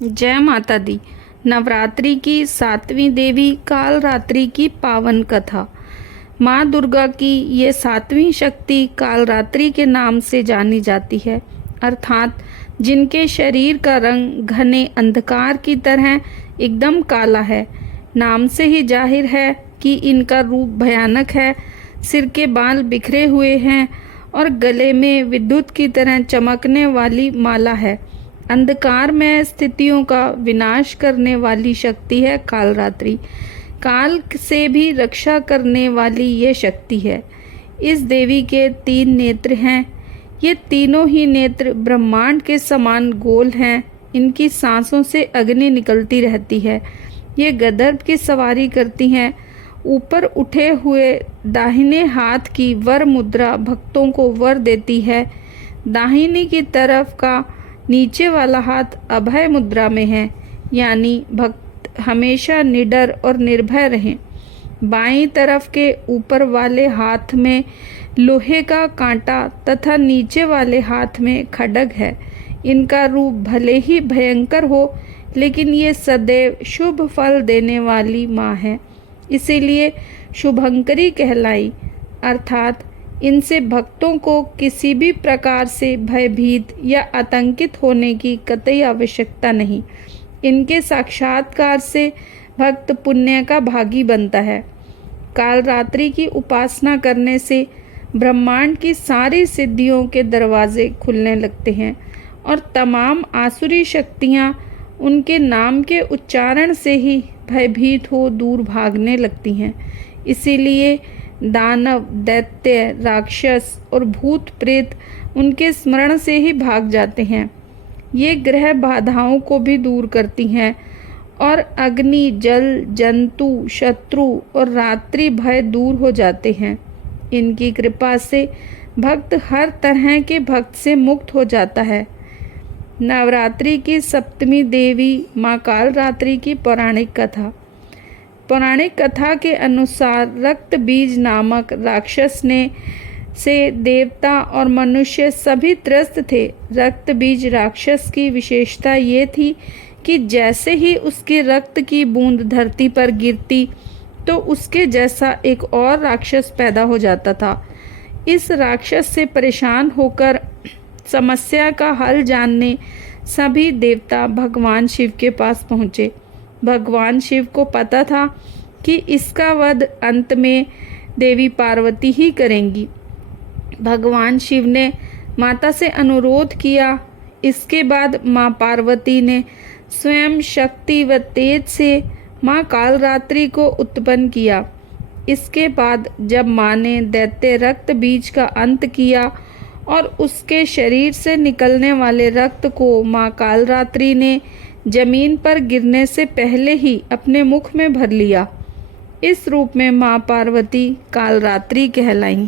जय माता दी। नवरात्रि की 7वीं देवी कालरात्रि की पावन कथा। माँ दुर्गा की ये 7वीं शक्ति कालरात्रि के नाम से जानी जाती है, अर्थात जिनके शरीर का रंग घने अंधकार की तरह एकदम काला है। नाम से ही जाहिर है कि इनका रूप भयानक है। सिर के बाल बिखरे हुए हैं और गले में विद्युत की तरह चमकने वाली माला है। अंधकार में स्थितियों का विनाश करने वाली शक्ति है कालरात्रि। काल से भी रक्षा करने वाली ये शक्ति है। इस देवी के 3 नेत्र हैं। ये तीनों ही नेत्र ब्रह्मांड के समान गोल हैं। इनकी सांसों से अग्नि निकलती रहती है। ये गदर्भ की सवारी करती हैं। ऊपर उठे हुए दाहिने हाथ की वर मुद्रा भक्तों को वर देती है। दाहिनी की तरफ का नीचे वाला हाथ अभय मुद्रा में है, यानी भक्त हमेशा निडर और निर्भय रहें। बाईं तरफ के ऊपर वाले हाथ में लोहे का कांटा तथा नीचे वाले हाथ में खड्ग है। इनका रूप भले ही भयंकर हो, लेकिन ये सदैव शुभ फल देने वाली माँ है, इसीलिए शुभंकरी कहलाई। अर्थात इनसे भक्तों को किसी भी प्रकार से भयभीत या आतंकित होने की कतई आवश्यकता नहीं। इनके साक्षात्कार से भक्त पुण्य का भागी बनता है। कालरात्रि की उपासना करने से ब्रह्मांड की सारी सिद्धियों के दरवाजे खुलने लगते हैं और तमाम आसुरी शक्तियाँ उनके नाम के उच्चारण से ही भयभीत हो दूर भागने लगती हैं। इसीलिए दानव, दैत्य, राक्षस और भूत प्रेत उनके स्मरण से ही भाग जाते हैं। ये ग्रह बाधाओं को भी दूर करती हैं और अग्नि, जल, जंतु, शत्रु और रात्रि भय दूर हो जाते हैं। इनकी कृपा से भक्त हर तरह के भक्त से मुक्त हो जाता है। नवरात्रि की 7वीं देवी माँ कालरात्रि की पौराणिक कथा। पौराणिक कथा के अनुसार रक्त बीज नामक राक्षस से देवता और मनुष्य सभी त्रस्त थे। रक्त बीज राक्षस की विशेषता ये थी कि जैसे ही उसके रक्त की बूंद धरती पर गिरती तो उसके जैसा एक और राक्षस पैदा हो जाता था। इस राक्षस से परेशान होकर समस्या का हल जानने सभी देवता भगवान शिव के पास पहुँचे। भगवान शिव को पता था कि इसका वध अंत में देवी पार्वती ही करेंगी। भगवान शिव ने माता से अनुरोध किया। इसके बाद माँ पार्वती ने स्वयं शक्ति व तेज से माँ कालरात्रि को उत्पन्न किया। इसके बाद जब माँ ने दैत्य रक्त बीज का अंत किया और उसके शरीर से निकलने वाले रक्त को माँ कालरात्रि ने जमीन पर गिरने से पहले ही अपने मुख में भर लिया। इस रूप में माँ पार्वती कालरात्रि कहलाईं।